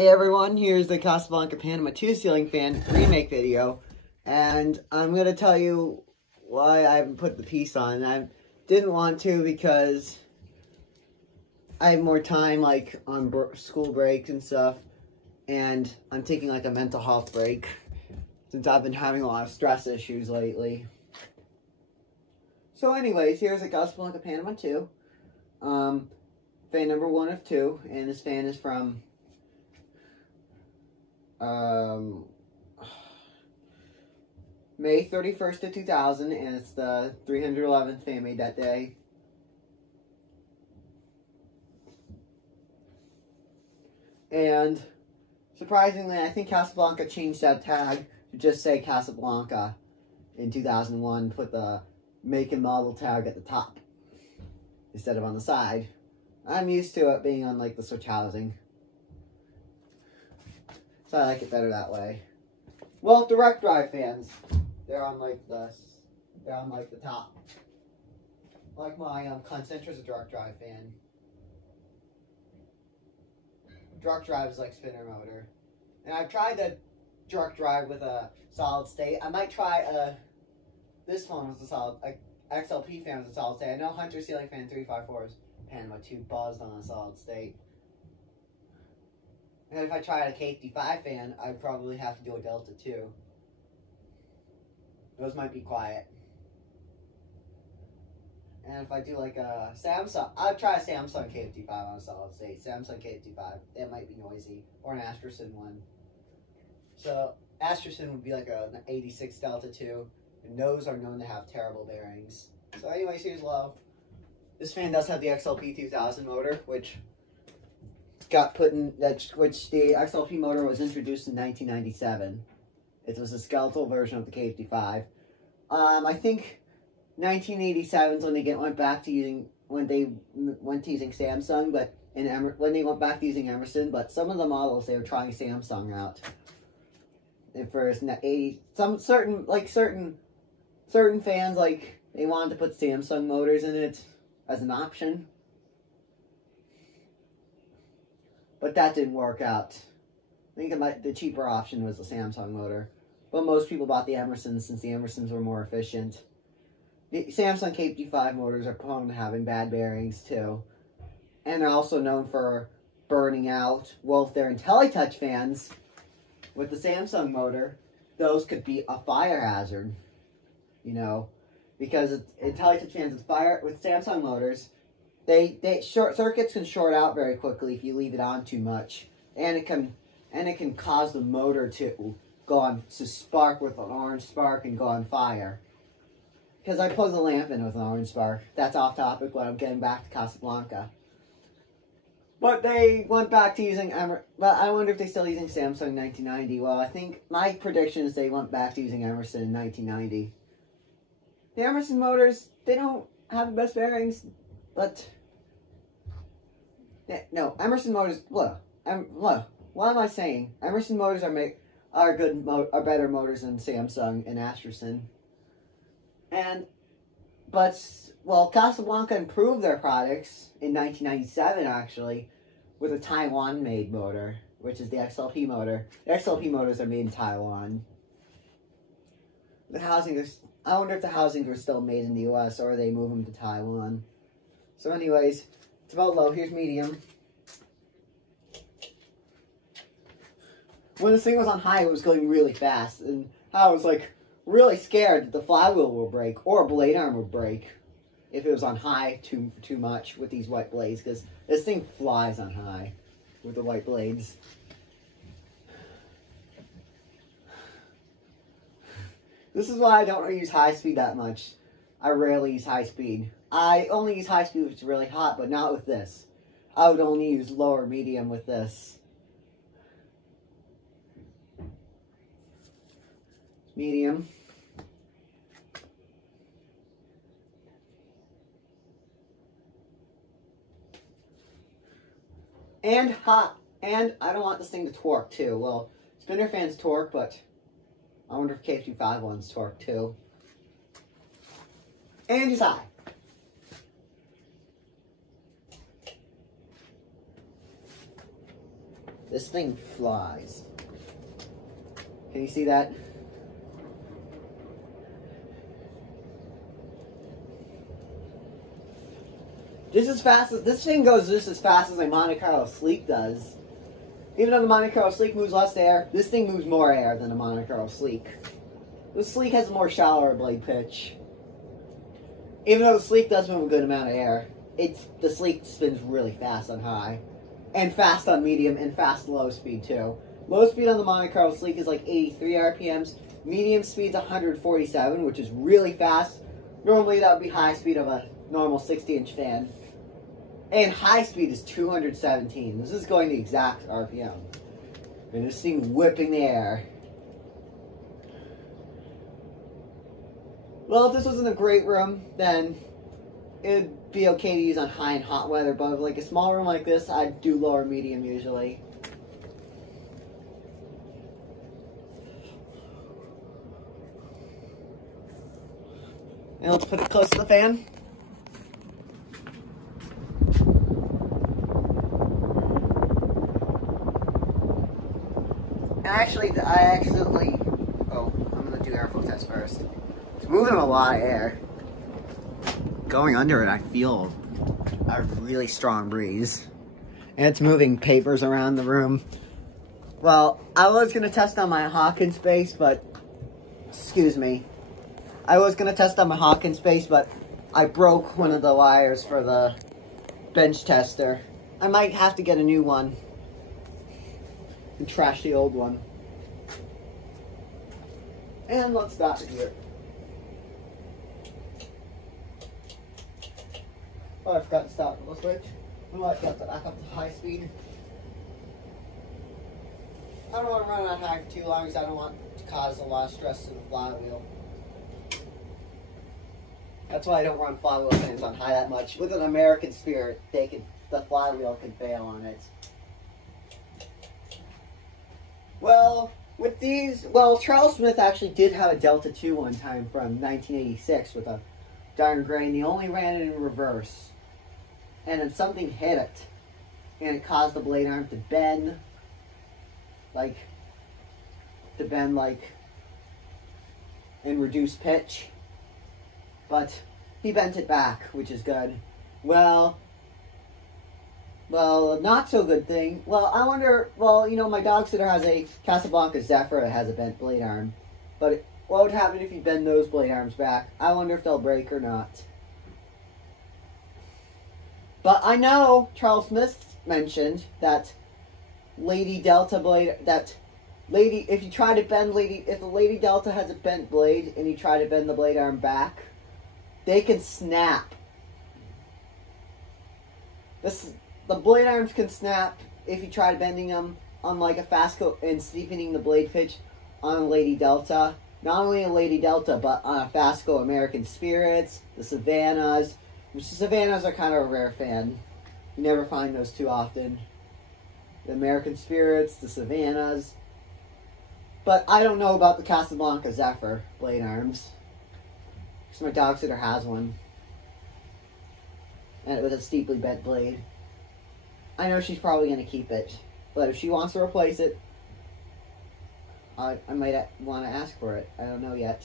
Hey everyone, here's the Casablanca Panama 2 ceiling fan remake video, and I'm going to tell you why I haven't put the piece on. I didn't want to because I have more time like on school breaks and stuff, and I'm taking like a mental health break since I've been having a lot of stress issues lately. So anyways, here's the Casablanca Panama 2, fan number 1 of 2, and this fan is from May 31st of 2000, and it's the 311th fan made that day. And surprisingly, I think Casablanca changed that tag to just say Casablanca in 2001, put the make and model tag at the top instead of on the side. I'm used to it being on like the switch housing, so I like it better that way. Well, direct drive fans, they're on like the top. Like my Concentra's a direct drive fan. Direct drive is like spinner motor, and I've tried the direct drive with a solid state. I might try this one was a solid XLP fan with a solid state. I know Hunter Ceiling Fan 354's Panama 2 buzzed on a solid state. And if I tried a KFD5 fan, I'd probably have to do a Delta 2. Those might be quiet. And if I do like a Samsung, I'd try a Samsung KFD5 on a solid state. Samsung KFD5, that might be noisy. Or an Asterson one. So, Asterson would be like an 86 Delta 2. And those are known to have terrible bearings. So anyways, here's low. This fan does have the XLP 2000 motor, which got put in which the XLP motor was introduced in 1997. It was a skeletal version of the KFD5. I think 1987 is when they went back to using Samsung, but when they went back to using Emerson. But some of the models they were trying Samsung out. And for certain fans, like they wanted to put Samsung motors in it as an option. But that didn't work out. I think the cheaper option was the Samsung motor. But most people bought the Emersons since the Emersons were more efficient. The Samsung KFD5 motors are prone to having bad bearings too. And they're also known for burning out. Well, if they're IntelliTouch fans with the Samsung motor, those could be a fire hazard. You know, because IntelliTouch fans with Samsung motors, circuits can short out very quickly if you leave it on too much, and it can cause the motor to spark with an orange spark and go on fire. Because I plugged the lamp in with an orange spark. That's off topic, but I'm getting back to Casablanca. But they went back to using but I wonder if they're still using Samsung 1990. Well, I think my prediction is they went back to using Emerson in 1990. The Emerson motors, they don't have the best bearings, but no, Emerson motors. What am I saying? Emerson motors are better motors than Samsung and Asterson. Well, Casablanca improved their products in 1997 actually with a Taiwan-made motor, which is the XLP motor. The XLP motors are made in Taiwan. I wonder if the housings are still made in the U.S. or they move them to Taiwan. So anyways, it's about low. Here's medium. When this thing was on high, it was going really fast. And I was like really scared that the flywheel will break or a blade arm would break if it was on high too much with these white blades. Because this thing flies on high with the white blades. This is why I don't use high speed that much. I rarely use high speed. I only use high speed if it's really hot, but not with this. I would only use lower medium with this. Medium. And hot. And I don't want this thing to torque too. Well, spinner fans torque, but I wonder if KFD5 ones torque too. And use high. This thing flies. Can you see that? This thing goes just as fast as a Monte Carlo Sleek does. Even though the Monte Carlo Sleek moves less air, this thing moves more air than the Monte Carlo Sleek. The Sleek has a more shallower blade pitch. Even though the Sleek does move a good amount of air, the Sleek spins really fast on high. And fast on medium, and fast low speed too. Low speed on the Monte Carlo Sleek is like 83 RPMs. Medium speed's 147, which is really fast. Normally that would be high speed of a normal 60-inch fan. And high speed is 217. This is going the exact RPM. And this thing whipping the air. Well, if this wasn't a great room, then it'd be okay to use on high and hot weather. But like a small room like this, I'd do lower medium usually. And let's put it close to the fan. Actually, oh, I'm going to do airflow test first. It's moving a lot of air. Going under it, I feel a really strong breeze. And it's moving papers around the room. Well, I was going to test on my Hawkins base, but, excuse me. I was going to test on my Hawkins base, but I broke one of the wires for the bench tester. I might have to get a new one. And trash the old one. And let's stop it here. Oh, I forgot to stop the switch. I'm going to get back up to high speed. I don't want to run on high for too long because I don't want to cause a lot of stress to the flywheel. That's why I don't run flywheel fans on high that much. With an American Spirit, the flywheel can fail on it. Well, with these, Charles Smith actually did have a Delta 2 one time from 1986 with a darn gray, and he only ran it in reverse. And then something hit it, and it caused the blade arm to bend, and reduce pitch. But he bent it back, which is good. Well, not so good thing. Well, I wonder, my dog sitter has a Casablanca Zephyr that has a bent blade arm. But what would happen if you bend those blade arms back? I wonder if they'll break or not. But I know Charles Smith mentioned that if the Lady Delta has a bent blade and you try to bend the blade arm back, they can snap. The blade arms can snap if you try bending them on like a Fasco and steepening the blade pitch on a Lady Delta. Not only a Lady Delta, but on a Fasco American Spirits, the Savannahs. Which the Savannahs are kind of a rare fan. You never find those too often. The American Spirits, the Savannahs. But I don't know about the Casablanca Zephyr blade arms. Because my dog sitter has one. And it was a steeply bent blade. I know she's probably going to keep it. But if she wants to replace it, I might want to ask for it. I don't know yet.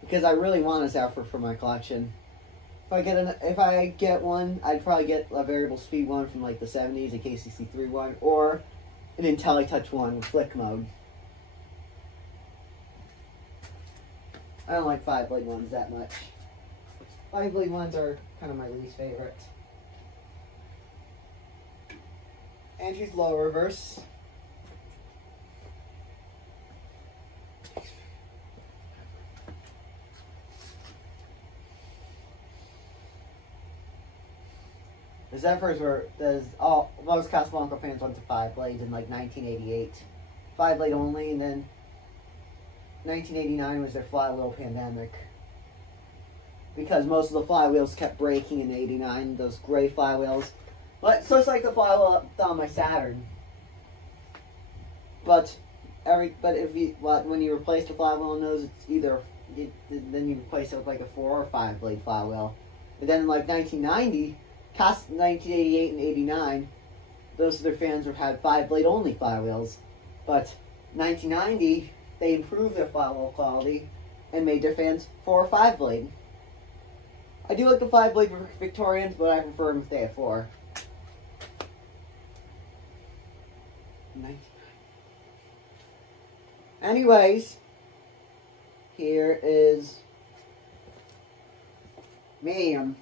Because I really want a Zephyr for my collection. If I get one, I'd probably get a variable speed one from like the 70s, a KCC3 one, or an IntelliTouch one with flick mode. I don't like 5-blade ones that much. 5-blade ones are kind of my least favorite. And she's low reverse. The Zephyrs most Casablanca fans went to 5 blades in like 1988. 5-blade only, and then 1989 was their flywheel pandemic. Because most of the flywheels kept breaking in 89, those gray flywheels. So it's like the flywheel on my Saturn. But when you replace the flywheel on those, then you replace it with like a 4 or 5 blade flywheel. And then in like 1990, 1988 and 89, those of their fans who had 5-blade only flywheels. But 1990, they improved their flywheel quality and made their fans 4 or 5-blade. I do like the 5-blade Victorians, but I prefer them if they have 4. Anyways, here is medium.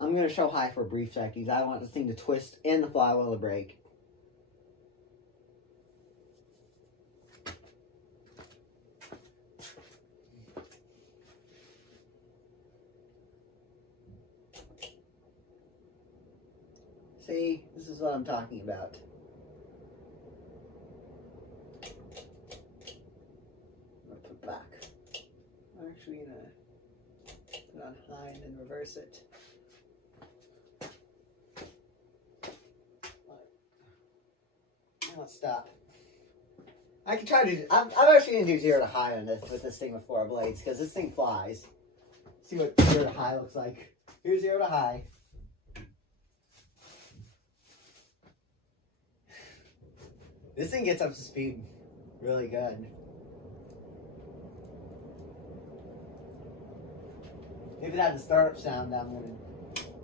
I'm going to show high for a brief sec because I want this thing to twist and the flywheel to break. See, this is what I'm talking about. I'm going to put back. I'm actually going to put on high and then reverse it. Let's stop. I can try to do, I'm actually going to do 0 to high on this with this thing with 4 blades because this thing flies. See what 0 to high looks like. Here's 0 to high. This thing gets up to speed really good. If it had the startup sound, I'm going to...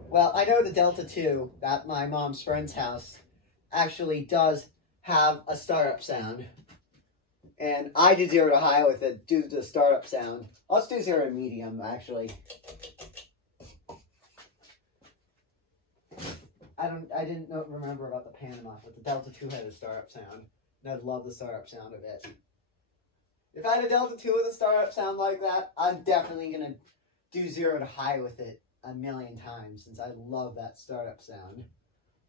Well, I know the Delta 2 at my mom's friend's house actually does have a startup sound. And I did 0 to high with it due to the startup sound. Let's do 0 to medium, actually. I didn't remember about the Panama, but the Delta 2 had a startup sound. And I love the startup sound of it. If I had a Delta 2 with a startup sound like that, I'm definitely going to do 0 to high with it a million times, since I love that startup sound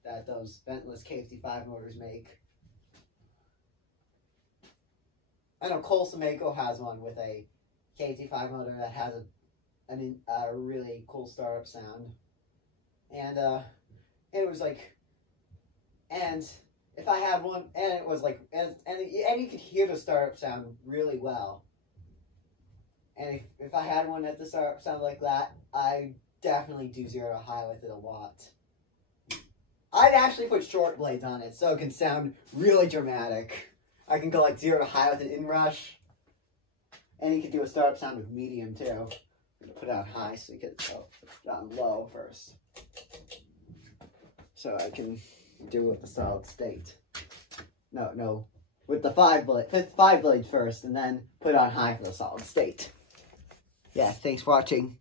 that those ventless K55 motors make. I know Colson Mako has one with a K55 motor that has a really cool startup sound. And it was like, and if I had one, and it was like, and you could hear the startup sound really well. And if I had one at the startup sound like that, I definitely do 0 to high with it a lot. I'd actually put short blades on it so it can sound really dramatic. I can go like 0 to high with an inrush. And you can do a startup sound with medium too. I'm going to put it on high so you can put it on low first. So I can do it with the solid state. No. With the 5 blades first and then put it on high for the solid state. Yeah, thanks for watching.